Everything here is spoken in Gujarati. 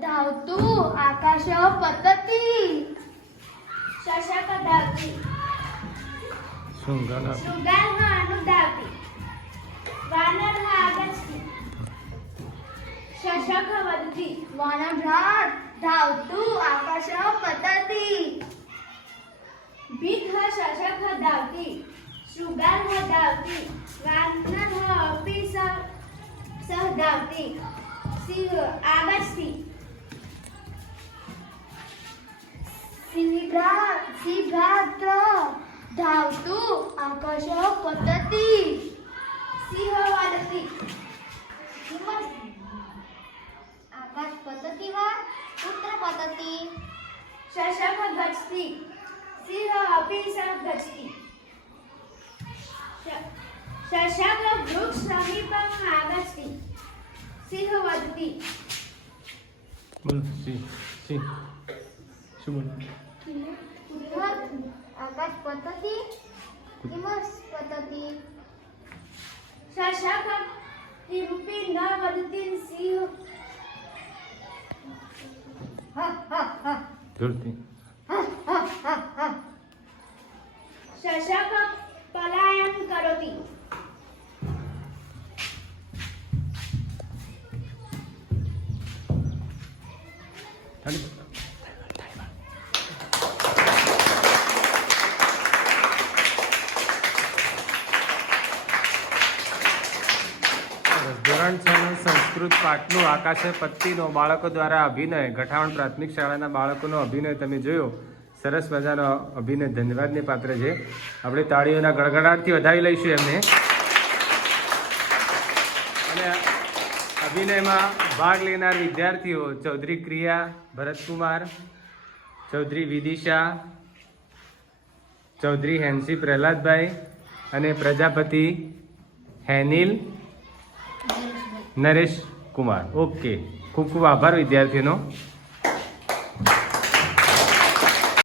ધાવતું આકાશ પતતી. શશક ધાવતી શૃંગાલ શૃંગાલ હા અનુધાવતી વાનર હા શશક વધતી. વાનર હા ધાવતું આકાશ પતતી. ભીખ શશક ધાવતી. શૃંગાલ હા ધાવતી. વાનર હા સહ સહ ધાવતી સિંહ આગચતી भ्रात सी भ्रात धावतू आकाश कटती सिंह वाढती. आकाश पतती वा पुत्र पतती. शशक गचती सिंह अभिषेक गचती शशक वृक्ष समीपम आगचती सिंह वदती बोल किमर्थम् आकाशपतति किमस्पतति शशाकं किमपि न वदति सिंह शशाकं पलायं करोति Thank you. ધોરણ છ નું સંસ્કૃત પાઠનું આકાશે પત્તીનો બાળકો દ્વારા અભિનય. ગઠાવણ પ્રાથમિક શાળાના બાળકોનો અભિનય તમે જોયો. સરસ મજાનો અભિનય. ધન્યવાદને પાત્ર છે. આપણે તાળીઓના ગડગડાટથી વધાવી લઈશું એમને. અને અભિનયમાં ભાગ લેનાર વિદ્યાર્થીઓ ચૌધરી ક્રિયા, ભરતકુમાર, ચૌધરી વિદિશા, ચૌધરી હેન્સી પ્રહલાદભાઈ અને પ્રજાપતિ હેનિલ નરેશ કુમાર. ઓકે. ખૂબ ખૂબ આભાર વિદ્યાર્થીઓનો.